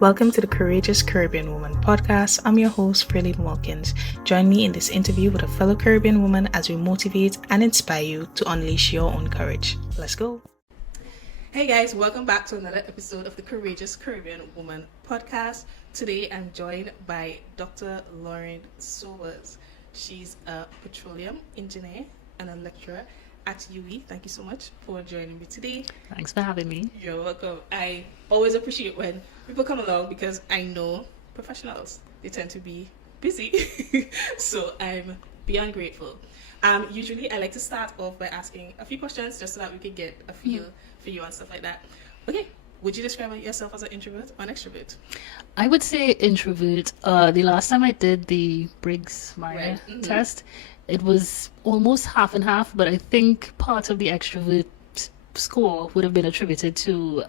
Welcome to the Courageous Caribbean Woman podcast. I'm your host, Fralene Watkins. Join me in this interview with a fellow Caribbean woman as we motivate and inspire you to unleash your own courage. Let's go. Hey guys, welcome back to another episode of the Courageous Caribbean Woman podcast. Today I'm joined by Dr. Lorraine Sobers. She's a petroleum engineer and a lecturer at UE. Thank you so much for joining me today. Thanks for having me. You're welcome. I always appreciate when people come along because I know professionals, they tend to be busy. So I'm beyond grateful. Usually I like to start off by asking a few questions just so that we can get a feel for you and stuff like that. Okay, would you describe yourself as an introvert or an extrovert? I would say introvert. The last time I did the Briggs-Myers test, it was almost half and half, but I think part of the extrovert score would have been attributed to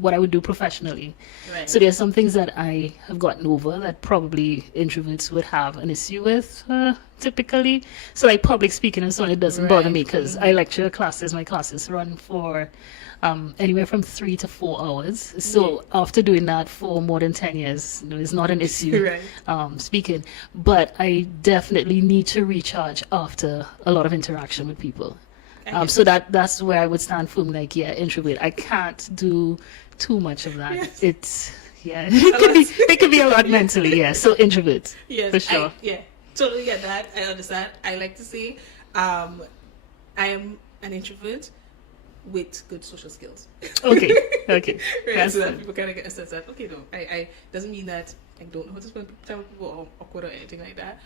what I would do professionally. Right. So there's some things that I have gotten over that probably introverts would have an issue with typically. So like public speaking and so on, it doesn't bother me because I lecture classes. My classes run for anywhere from 3 to 4 hours. So after doing that for more than 10 years, it's not an issue speaking. But I definitely need to recharge after a lot of interaction with people. So that's where I would stand firm, like, introvert. I can't do too much of that. Yes. It could be a lot mentally, so introvert, for sure. Totally get that. I understand. I like to say I am an introvert with good social skills. Okay. Right, so that people kind of get a sense that, I doesn't mean that I don't know how to spend time with people or awkward or anything like that.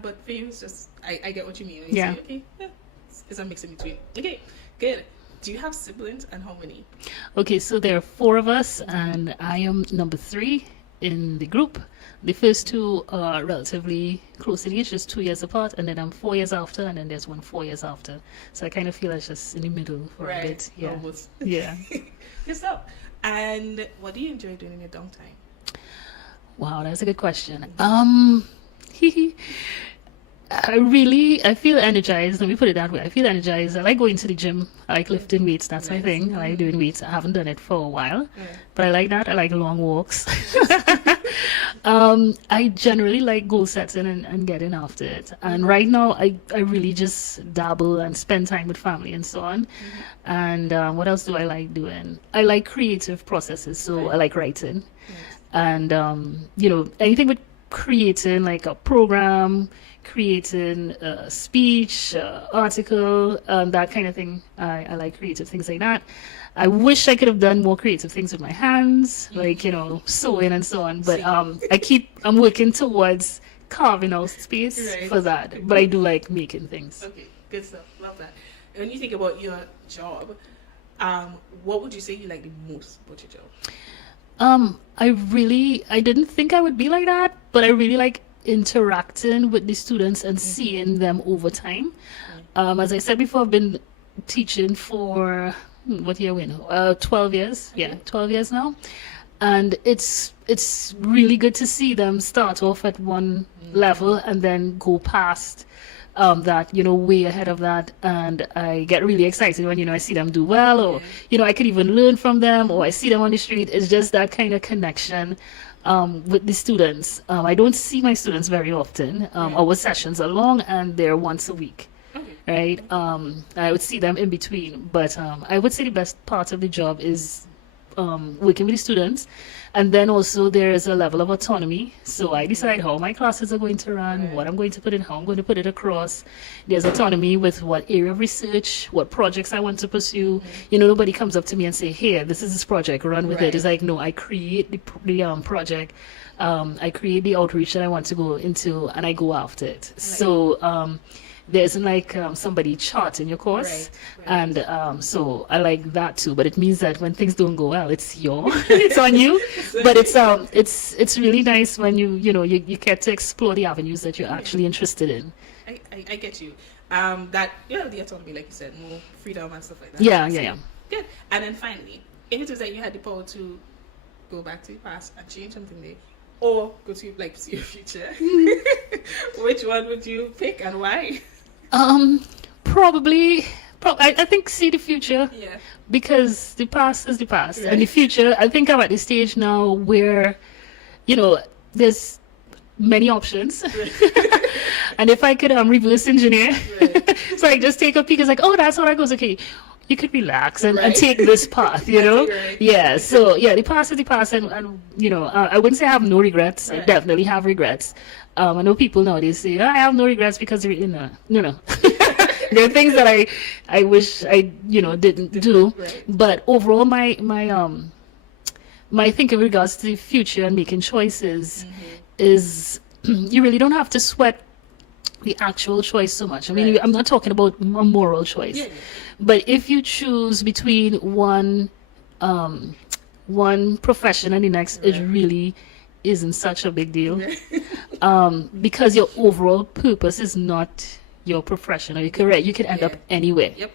But for you, it's just, I get what you mean. When you say, it's a mix in between. Okay, good. Do you have siblings and how many? Okay, so there are 4 of us and I am number 3 in the group. The first 2 are relatively close in age, just 2 years apart, and then I'm 4 years after, and then there's one 4 years after. So I kind of feel like just in the middle for a bit. Almost. Yeah. Good stuff. And what do you enjoy doing in your downtime? Wow, that's a good question. I feel energized. Let me put it that way. I feel energized. I like going to the gym. I like lifting weights. That's my thing. I like doing weights. I haven't done it for a while, but I like that. I like long walks. I generally like goal setting and getting after it. And right now, I really just dabble and spend time with family and so on. And what else do I like doing? I like creative processes. So I like writing. And, anything with creating like a program, creating a speech, article, that kind of thing. I like creative things like that. I wish I could have done more creative things with my hands, like, sewing and so on. But I'm working towards carving out space for that. But I do like making things. Okay, good stuff. Love that. When you think about your job, what would you say you like the most about your job? I didn't think I would be like that, but I really like interacting with the students and seeing them over time. As I said before, I've been teaching for what year we know? 12 years. Yeah, 12 years now. And it's really good to see them start off at one level and then go past that, way ahead of that. And I get really excited when, I see them do well, or, I could even learn from them, or I see them on the street. It's just that kind of connection with the students. I don't see my students very often. Our sessions are long and they're once a week. Right? I would see them in between, but I would say the best part of the job is working with the students, and then also there is a level of autonomy. So I decide how my classes are going to run, what I'm going to put in, how I'm going to put it across. There's autonomy with what area of research, what projects I want to pursue. Nobody comes up to me and say, "Here, this is this project, run with it." It's like, no, I create the project. I create the outreach that I want to go into, and I go after it. So there isn't like somebody charting your course, and so I like that too. But it means that when things don't go well, it's it's on you. But it's really nice when you get to explore the avenues that you're actually interested in. I get you. That the autonomy, like you said, more freedom and stuff like that. Yeah. Good. And then finally, if it was that you had the power to go back to the past and change something there, or go to see your future, which one would you pick and why? Probably I think see the future. Yeah. Because the past is the past, Right. and the future. I think I'm at the stage now where, there's many options, and if I could reverse engineer, Right. so I just take a peek. It's like, oh, that's how that goes. Okay, you could relax and Right. take this path. You know, Right. yeah. So yeah, the past is the past, and I wouldn't say I have no regrets. I Right. definitely have regrets. I know people nowadays say, oh, I have no regrets because no. There are things that I wish I didn't do, Right. but overall my think in regards to the future and making choices is you really don't have to sweat the actual choice so much. I mean, Right. I'm not talking about a moral choice, Yeah. but if you choose between one profession and the next, it Right. really isn't such a big deal, because your overall purpose is not your profession. Or you correct, you can end Yeah. up anywhere. Yep.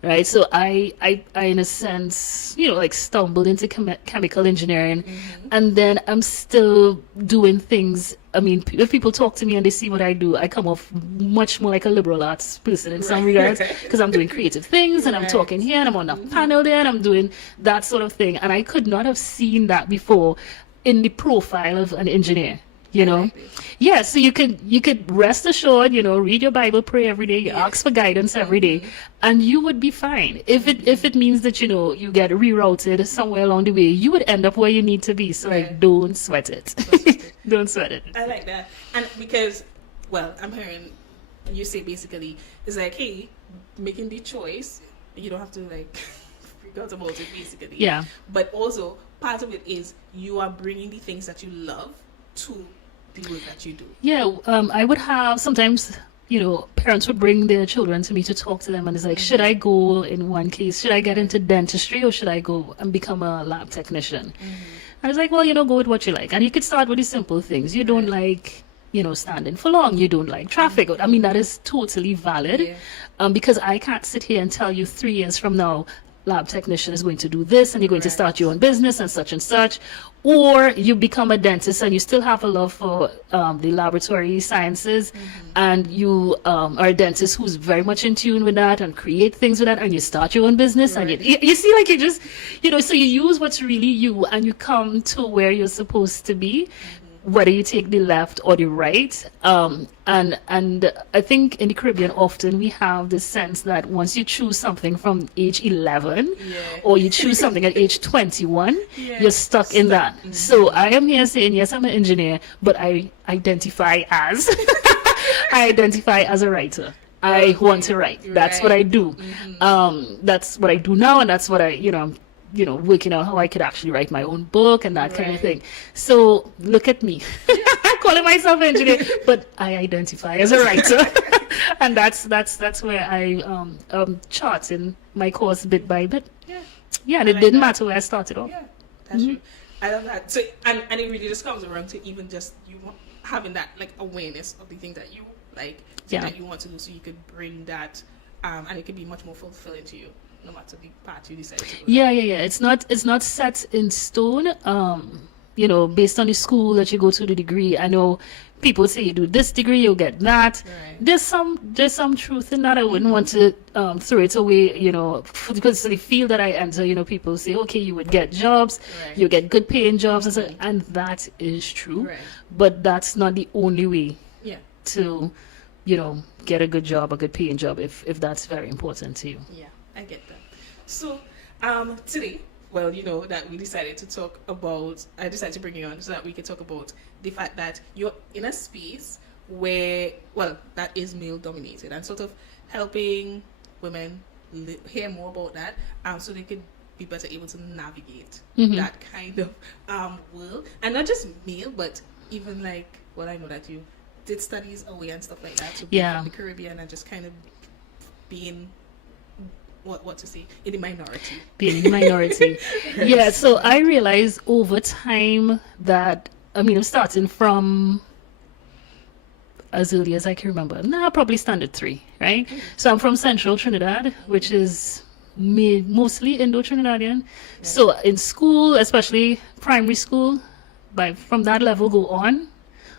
Right, so I in a sense, like stumbled into chemical engineering, and then I'm still doing things. I mean, if people talk to me and they see what I do, I come off much more like a liberal arts person in some regards, because I'm doing creative things and I'm Right. talking here and I'm on a panel there and I'm doing that sort of thing, and I could not have seen that before in the profile of an engineer. Exactly. Yeah, so you could rest assured, read your Bible, pray every day, you ask for guidance every day, and you would be fine. If it means that you get rerouted somewhere along the way, you would end up where you need to be. So Right. like, don't sweat it. Don't sweat it. I like that. And because, well, I'm hearing you say basically, it's like, hey, making the choice, you don't have to like freak out about it basically. Yeah. But also, part of it is you are bringing the things that you love to the work that you do. Yeah, I would have sometimes, parents would bring their children to me to talk to them, and it's like, should I go in one case, should I get into dentistry or should I go and become a lab technician? I was like, well, go with what you like. And you could start with the simple things. You don't like, standing for long. You don't like traffic. I mean, that is totally valid. Yeah. Because I can't sit here and tell you 3 years from now, lab technician is going to do this and you're going to Right. start your own business and such, or you become a dentist and you still have a love for the laboratory sciences, and you are a dentist who's very much in tune with that and create things with that, and you start your own business. Right. And you see, like, you just so you use what's really you and you come to where you're supposed to be, whether you take the left or the right. And I think in the Caribbean often we have this sense that once you choose something from age 11 Yeah. or you choose something at age 21, Yeah. you're stuck in that. So I am here saying, yes, I'm an engineer, but I identify as I identify as a writer. I want to write. That's what I do. That's what I do now, and that's what I'm working out how I could actually write my own book and that kind of Right. thing. So look at me. I'm calling myself an engineer, but I identify as a writer. And that's where I charting my course bit by bit. Yeah. Yeah, and I it like didn't that. matter where I started off. Yeah, that's true. I love that. So, and it really just comes around to even just you having that like awareness of the things that you like, Yeah. that you want to do, so you could bring that, and it could be much more fulfilling to you, no matter the path you decide to go. Yeah. It's not set in stone. Based on the school that you go to, the degree. I know people say you do this degree, you'll get that. Right. There's some truth in that. I wouldn't want to throw it away, because the field that I enter, people say, okay, you would get jobs, Right. you get good paying jobs, and that is true. Right. But that's not the only way Yeah. to, get a good job, a good paying job, if that's very important to you. Yeah, I get that. So, today, well, that we decided to talk about, I decided to bring you on so that we could talk about the fact that you're in a space where, well, that is male dominated, and sort of helping women hear more about that, so they could be better able to navigate that kind of world. And not just male, but even like, well, I know that you did studies away and stuff like that, so being Yeah. from the Caribbean and just kind of being what to say, in the minority. Being in the minority. Yeah, so I realized over time that, I'm starting from as early as I can remember. Probably standard 3, right? So I'm from Central Trinidad, which is mostly Indo-Trinidadian. So in school, especially primary school, from that level go on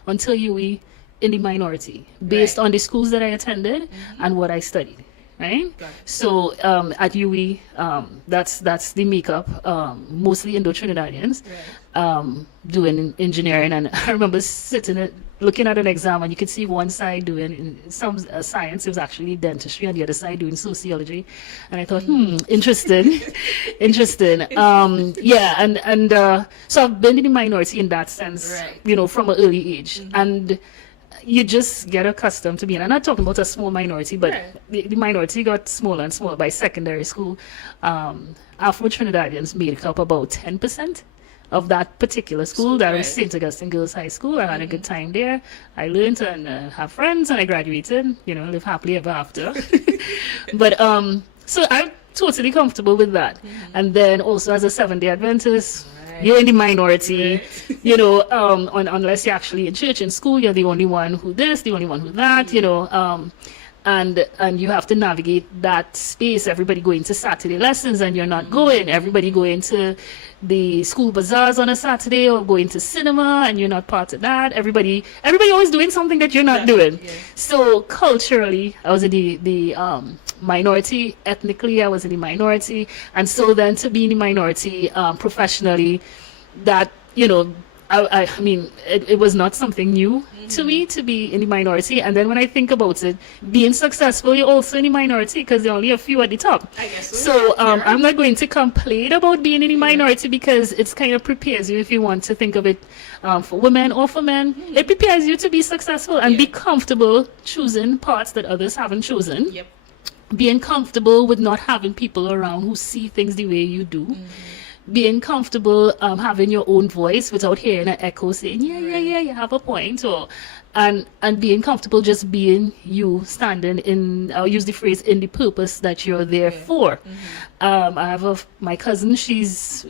until UE, in the minority, based on the schools that I attended and what I studied. right? Got it. So at UE, that's the makeup, mostly Indo-Trinidadians, doing engineering. And I remember looking at an exam, and you could see one side doing some science. It was actually dentistry, and the other side doing sociology. And I thought, interesting, interesting. Yeah, and so I've been in the minority in that sense, Right. from an early age, and you just get accustomed to being. I'm not talking about a small minority, but Right. the minority got smaller and smaller by secondary school. Afro-Trinidadians made up about 10% of that particular school. That was St. Augustine Girls High School. I had a good time there. I learned and have friends, and I graduated. Live happily ever after. But so I'm totally comfortable with that. And then also as a Seventh-day Adventist, you're in the minority, unless you're actually in church and school, you're the only one who this, the only one who that, and you have to navigate that space. Everybody going to Saturday lessons and you're not going. Everybody going to the school bazaars on a Saturday or going to cinema and you're not part of that. Everybody always doing something that you're not doing. Yeah. So culturally, I was in the minority. Ethnically, I was in the minority. And so then to be in the minority professionally, that, I mean, it was not something new to me to be in the minority. And then when I think about it, being successful, you're also in the minority because there are only a few at the top. I guess so. So I'm not going to complain about being in the minority because it's kind of prepares you, if you want to think of it for women or for men, it prepares you to be successful and be comfortable choosing parts that others haven't chosen. Yep. Being comfortable with not having people around who see things the way you do. Being comfortable having your own voice without hearing an echo saying, yeah, you have a point. And being comfortable just being you, standing in, I'll use the phrase, in the purpose that you're there for. I have my cousin, she's,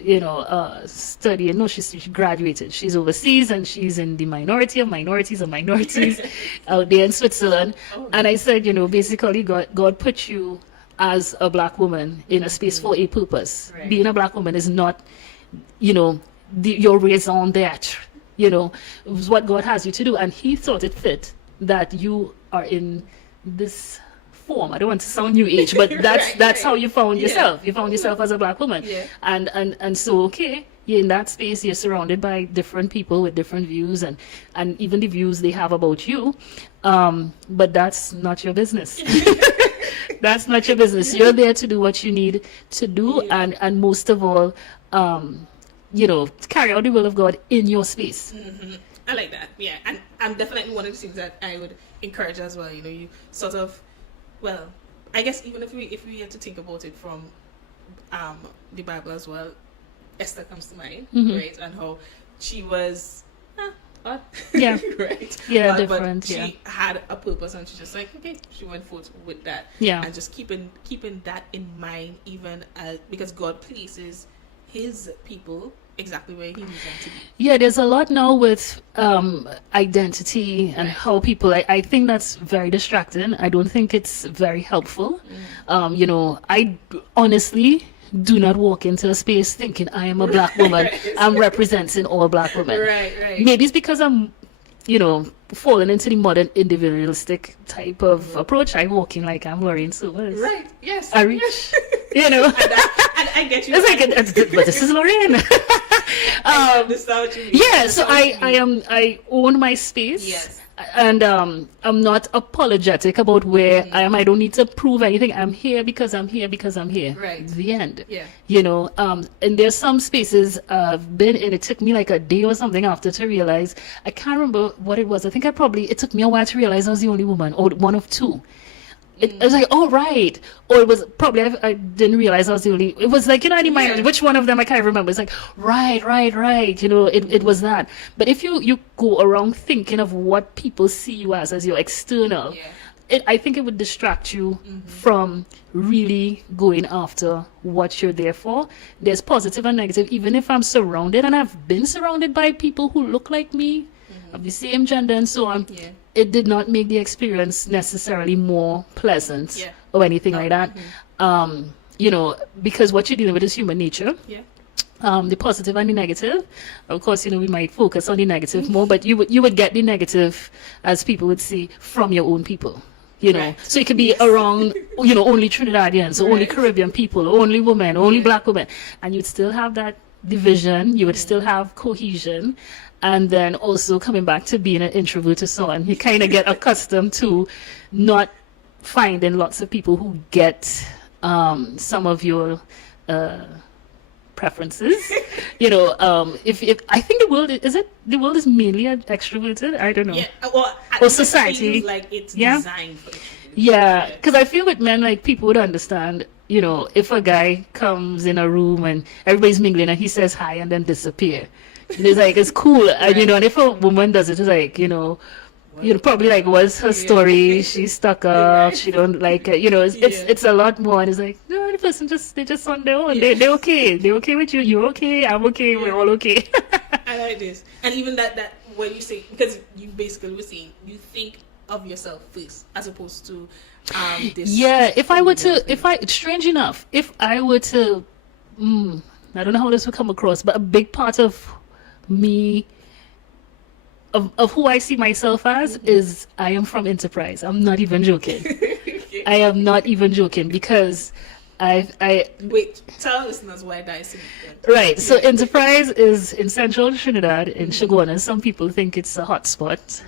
studying, no, she graduated. She's overseas and she's in the minority of minorities out there in Switzerland. And I said, basically God put you as a black woman in a space for a purpose. Right. Being a black woman is not, your raison d'etre. It was what God has you to do, and He thought it fit that you are in this form. I don't want to sound new age, but that's how you found yourself. You found yourself as a black woman, and so you're in that space. You're surrounded by different people with different views, and even the views they have about you. But that's not your business. That's not your business. You're there to do what you need to do, and most of all, carry out the will of God in your space. I like that. Yeah, and definitely one of the things that I would encourage as well. You sort of, well, I guess even if we had to think about it from the Bible as well, Esther comes to mind, right? And how she was. Odd. Yeah. Right. Yeah, but different. she had a purpose, and she's just like, okay, she went forth with that. Yeah. And just keeping that in mind, even because God places His people exactly where He needs them to be. Yeah, there's a lot now with identity and how people. I think that's very distracting. I don't think it's very helpful. I honestly do not walk into a space thinking I am a black woman. I'm representing all black women. Right. Maybe it's because I'm, falling into the modern individualistic type of approach. I'm walking like I'm Lorraine Sobers. Right. Yes. I reach, and I get you. It's like, but this is Lorraine. I understand what you mean. Yeah, so I own my space. Yes. And I'm not apologetic about where I am. I don't need to prove anything. I'm here because I'm here because I'm here. Right. The end. Yeah. And there's some spaces I've been in. It took me like a day or something after to realize. I can't remember what it was. I think it took me a while to realize I was the only woman or one of two. It was like, oh, right. Or it was probably, I didn't realize I was the only, it was like, which one of them I can't remember. It's like, right. It was that. But if you go around thinking of what people see you as your external, I think it would distract you from really going after what you're there for. There's positive and negative. Even if I'm surrounded, and I've been surrounded by people who look like me, of the same gender and so on, it did not make the experience necessarily more pleasant or anything like that. Because what you're dealing with is human nature. The positive and the negative. Of course, we might focus on the negative more, but you would get the negative, as people would see, from your own people. you know. Right. So it could be around, you know, only Trinidadians, or only Right. Caribbean people, or only women, or only black women. And you'd still have that division, you would still have cohesion. And then also coming back to being an introvert or so on, you kind of get accustomed to not finding lots of people who get some of your preferences. You know, if I think the world is mainly extroverted. I don't know. Yeah, well, Or society. feels like it's Yeah. designed for it. Yeah, because I feel with men, like, people would understand, you know, if a guy comes in a room and everybody's mingling and he says hi and then disappear. And it's like, it's cool. And, you know, and if a woman does it, it's like, you know, probably like, what's her story? She's stuck up. She don't like it. You know, it's a lot more. And it's like, no, the person they're just on their own. They're okay. They're okay with you. You're okay. I'm okay. We're all okay. I like this. And even that when you say, because you basically were saying, you think of yourself first as opposed to this. Yeah, strange enough, if I were to, I don't know how this would come across, but a big part of me, of who I see myself as, is I am from Enterprise. I'm not even joking. I am not even joking, because Wait, tell listeners why that is significant. Right, so Enterprise is in central Trinidad, in Shagona. Some people think it's a hotspot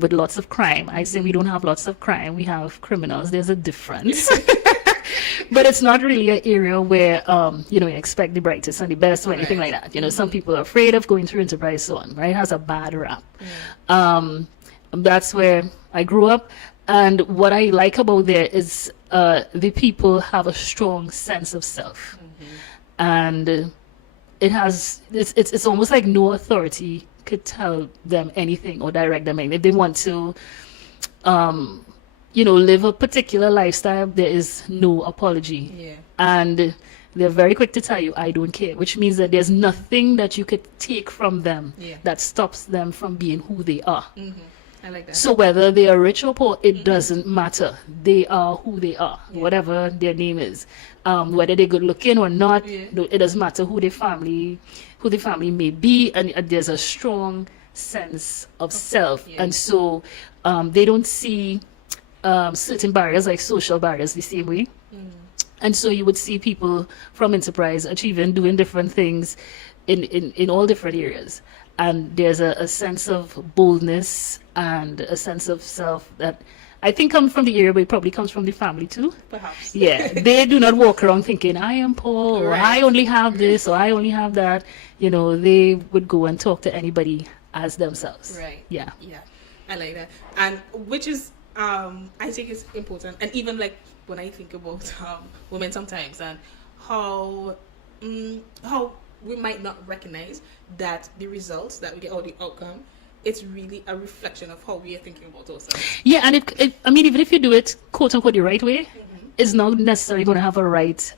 with lots of crime. I say we don't have lots of crime, we have criminals. There's a difference. But it's not really an area where, you know, you expect the brightest and the best or anything like that. You know, some people are afraid of going through Enterprise, so on, right? It has a bad rap. That's where I grew up. And what I like about there is the people have a strong sense of self. And it's almost like no authority could tell them anything or direct them anything. If they want to, you know, live a particular lifestyle, there is no apology. Yeah. And they're very quick to tell you, I don't care, which means that there's nothing that you could take from them that stops them from being who they are. I like that. So whether they are rich or poor, it doesn't matter. They are who they are, whatever their name is. Whether they're good looking or not, it doesn't matter who their family may be, and there's a strong sense of self. And so they don't see certain barriers, like social barriers, the same way. And so you would see people from Enterprise doing different things in all different areas. And there's a sense of boldness and a sense of self that I think comes from the area, but it probably comes from the family too. Perhaps. Yeah, they do not walk around thinking, I am poor, or I only have this, or I only have that. You know, they would go and talk to anybody as themselves. Right. Yeah. Yeah. I like that. And which is, I think it's important. And even like when I think about women sometimes and how we might not recognize that the results that we get or the outcome, it's really a reflection of how we are thinking about ourselves. Yeah, and I mean, even if you do it quote unquote the right way, it's not necessarily going to have a right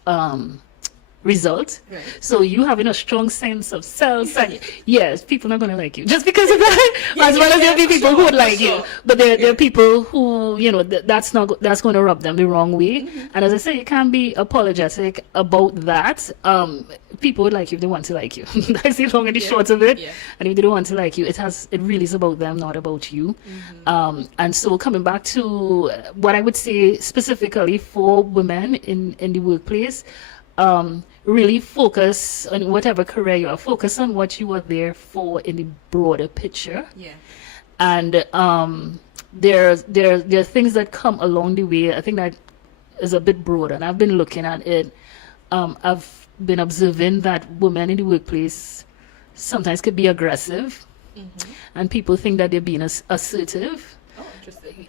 result. Right. So you having a strong sense of self, and yes, people are not going to like you just because of that. As well as there'll be people who would like you, but there are people who, you know, that's going to rub them the wrong way. And as I say, you can't be apologetic about that. People would like you if they want to like you. That's the long and the short of it. And if they don't want to like you, it really is about them, not about you. And so coming back to what I would say specifically for women in the workplace, really focus on whatever career you are. Focus on what you are there for in the broader picture. And there are things that come along the way. I think that is a bit broader, and I've been looking at it. I've been observing that women in the workplace sometimes could be aggressive, and people think that they're being assertive. Oh, interesting.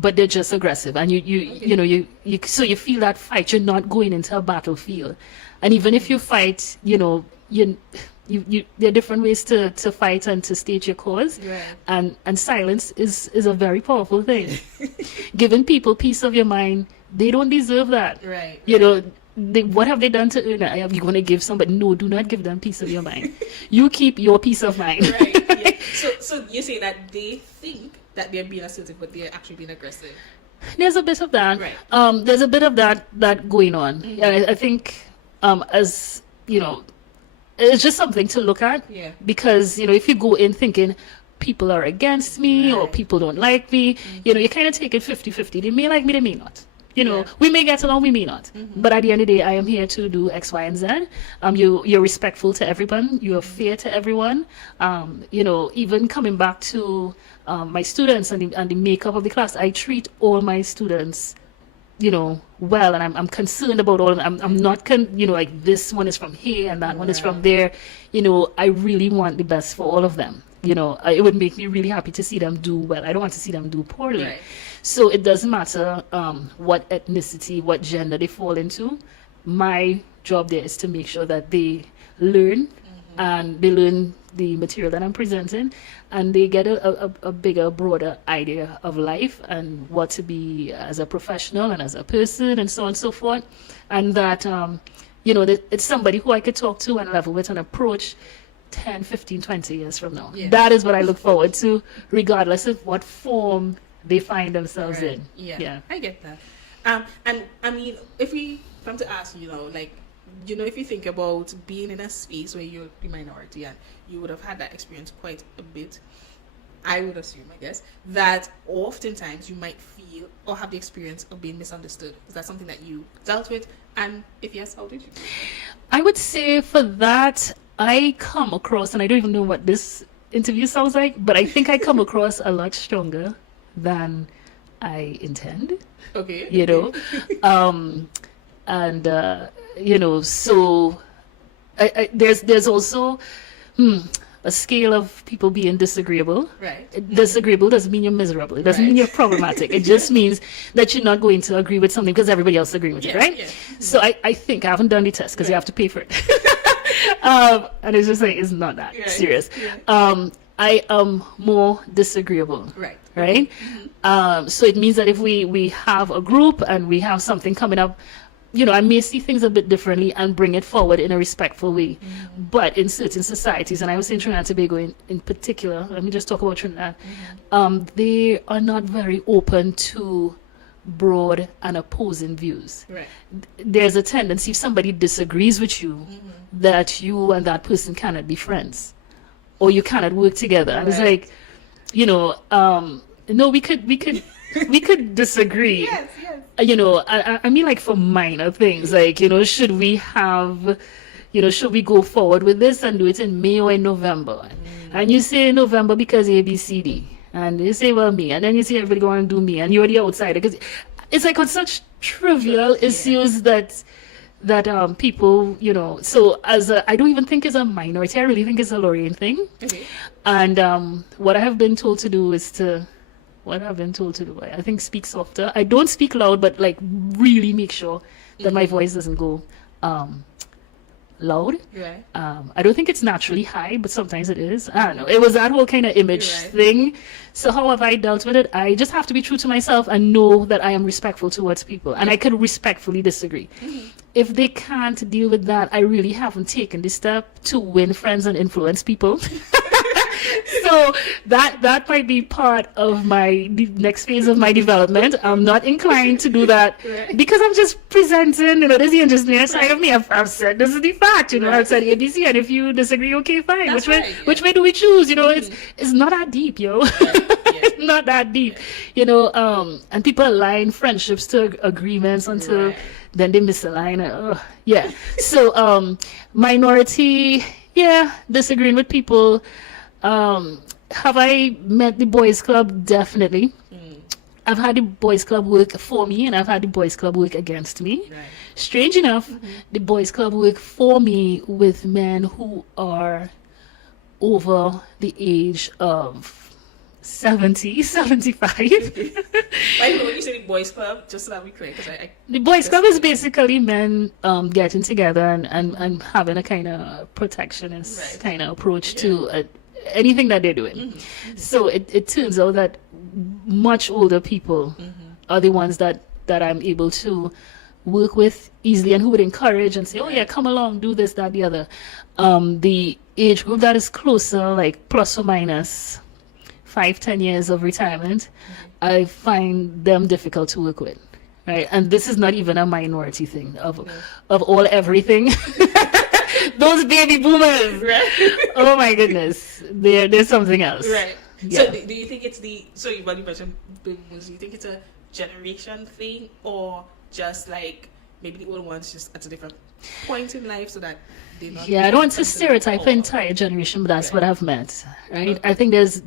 But they're just aggressive, and you so you feel that fight. You're not going into a battlefield, and even if you fight, you know, there are different ways to fight and to state your cause. And silence is a very powerful thing. Giving people peace of your mind, they don't deserve that. You know, what have they done to earn it? Are you going to give somebody? No, do not give them peace of your mind. You keep your peace of mind. So you're saying that they think that they're being assertive, but they're actually being aggressive. There's a bit of that. There's a bit of that going on. And I think, as you know, it's just something to look at. Because, you know, if you go in thinking, people are against me or Right. people don't like me. You kind of take it 50-50. They may like me, they may not. We may get along, we may not. But at the end of the day, I am here to do X, Y, and Z. You're respectful to everyone. You are fair to everyone. Even coming back to my students and the makeup of the class, I treat all my students, well, and I'm concerned about all of them. I'm not, like this one is from here and that one is from there. I really want the best for all of them. It would make me really happy to see them do well. I don't want to see them do poorly. Right. So it doesn't matter what ethnicity, what gender they fall into. My job there is to make sure that they learn and they learn the material that I'm presenting, and they get a bigger, broader idea of life and what to be as a professional and as a person and so on and so forth. And that, that it's somebody who I could talk to and level with and approach 10, 15, 20 years from now. Yeah. That is what I look forward to, regardless of what form they find themselves Right. in. Yeah, I get that. And I mean, if I'm to ask you, if you think about being in a space where you're the minority and you would have had that experience quite a bit, I would assume, I guess, that oftentimes you might feel or have the experience of being misunderstood. Is that something that you dealt with? And if yes, how did you? I would say for that, I come across, and I don't even know what this interview sounds like, but I think I come across a lot stronger than I intend. Okay. So there's also a scale of people being disagreeable. Right. Disagreeable doesn't mean you're miserable. It doesn't mean you're problematic. It just means that you're not going to agree with something because everybody else agrees with it, right? Yeah. So I think I haven't done the test because you have to pay for it. And it's just like, it's not that serious. Yeah. I am more disagreeable. Right? So it means that if we have a group and we have something coming up, I may see things a bit differently and bring it forward in a respectful way. But in certain societies, and I was in Trinidad and Tobago in particular, let me just talk about Trinidad, they are not very open to broad and opposing views. Right. There's a tendency, if somebody disagrees with you, that you and that person cannot be friends or you cannot work together. And it's like, no, we could disagree. Yes. I mean, like for minor things, like, should we go forward with this and do it in May or in November? And you say November because A, B, C, D. And you say, well, me. And then you say everybody going to do me. And you're the outsider. Because it's like on such trivial issues that people, so I don't even think it's a minority. I really think it's a Lorraine thing. Okay. And what I have been told to do is I think speak softer. I don't speak loud, but like really make sure that my voice doesn't go loud. Right. I don't think it's naturally high, but sometimes it is. I don't know. It was that whole kind of image thing. So how have I dealt with it? I just have to be true to myself and know that I am respectful towards people, and I can respectfully disagree. If they can't deal with that, I really haven't taken the step to win friends and influence people. So that might be part of the next phase of my development. I'm not inclined to do that because I'm just presenting, this is the engineer side of me. I've said this is the fact, I've said ABC, and if you disagree, okay, fine. Which way do we choose? It's not that deep, It's not that deep, and people align friendships to agreements until then they misalign. So minority, disagreeing with people. Have I met the boys club? Definitely. I've had the boys club work for me and I've had the boys club work against me. Strange enough, the boys club work for me with men who are over the age of 70, 75. By the way, when you say the boys club, just so that we clear, the boys club is basically men getting together and having a kind of protectionist kind of approach to anything that they're doing. So it turns out that much older people are the ones that I'm able to work with easily and who would encourage and say, oh yeah, come along, do this, that, the other. The age group that is closer, like plus or minus 5-10 years of retirement, I find them difficult to work with. Right? And this is not even a minority thing of all everything. Those baby boomers. Oh my goodness. There's something else. So do you think it's when you mentioned baby boomers, do you think it's a generation thing, or just like maybe the older ones just at a different point in life so that they're not... Yeah, I don't want to stereotype the entire generation, but that's what I've meant, right? I think there's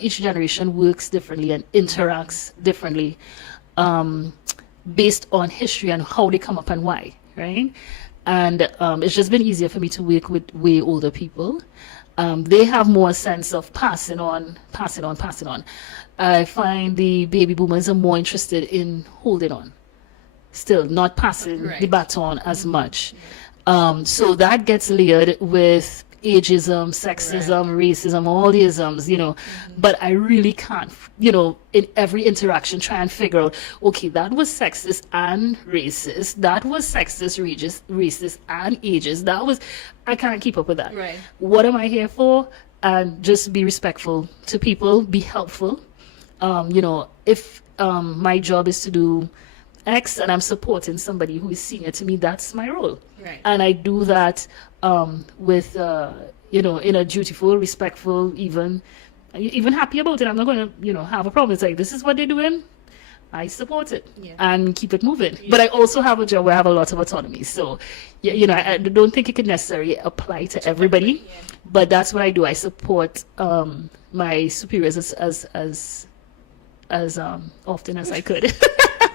each generation works differently and interacts differently, based on history and how they come up and why, right? And it's just been easier for me to work with way older people. They have more sense of passing on. I find the baby boomers are more interested in holding on, still not passing the baton as much. So that gets layered with ageism, sexism, racism, all the isms, but I really can't, in every interaction try and figure out, okay, that was sexist and racist, that was sexist, racist and ageist, I can't keep up with that. Right. What am I here for? And just be respectful to people, be helpful. If my job is to do X and I'm supporting somebody who is senior to me, that's my role. Right. And I do that with, in a dutiful, respectful, even happy about it. I'm not going to, have a problem. It's like, this is what they're doing. I support it and keep it moving. Yeah. But I also have a job where I have a lot of autonomy. So, I don't think it could necessarily apply to everybody. Yeah. But that's what I do. I support my superiors as often as I could.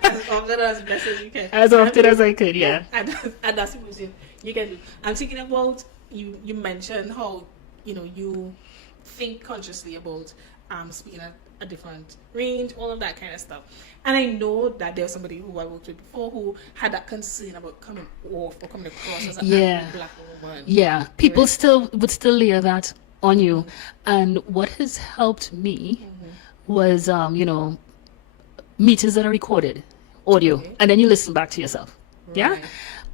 As often as best as you can. As often as I could, yeah. And that's what you can do. I'm thinking about you mentioned how you think consciously about speaking at a different range, all of that kind of stuff. And I know that there's somebody who I worked with before who had that concern about coming off or coming across as a black woman. Yeah, people would still layer that on you. And what has helped me was meetings that are recorded, audio, and then you listen back to yourself. Right. Yeah,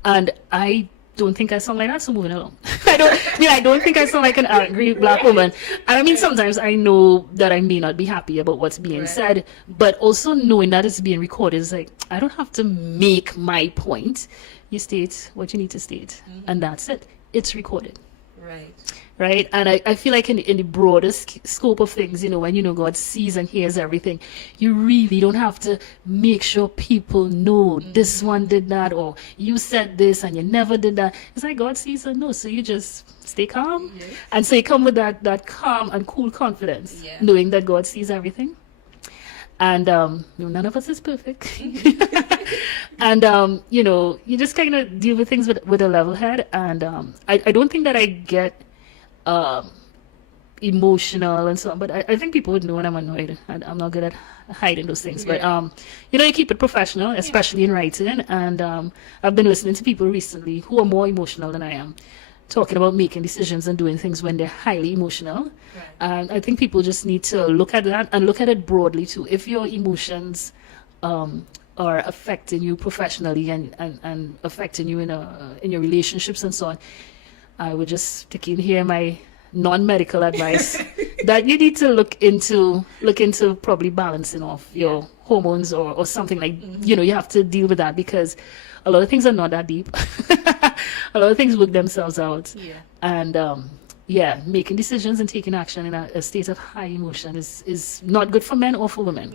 and I don't think I sound like that, so moving along. I don't think I sound like an angry black woman. And I mean, sometimes I know that I may not be happy about what's being said, but also knowing that it's being recorded is like, I don't have to make my point. You state what you need to state, and that's it. It's recorded. Right. And I feel like in the broadest scope of things, when God sees and hears everything, you really don't have to make sure people know this one did that, or you said this and you never did that. It's like God sees and knows, so you just stay calm. Yes. And so you come with that calm and cool confidence, knowing that God sees everything. And none of us is perfect. And you just kind of deal with things with a level head. And I don't think that I get emotional and so on, but I think people would know when I'm annoyed, and I'm not good at hiding those things. But you keep it professional, especially in writing. And I've been listening to people recently who are more emotional than I am, talking about making decisions and doing things when they're highly emotional. And I think people just need to look at that and look at it broadly too. If your emotions are affecting you professionally and affecting you in your relationships and so on, I would just stick in here my non-medical advice that you need to look into probably balancing off your hormones or something like, you have to deal with that, because a lot of things are not that deep. A lot of things work themselves out. And making decisions and taking action in a state of high emotion is not good for men or for women.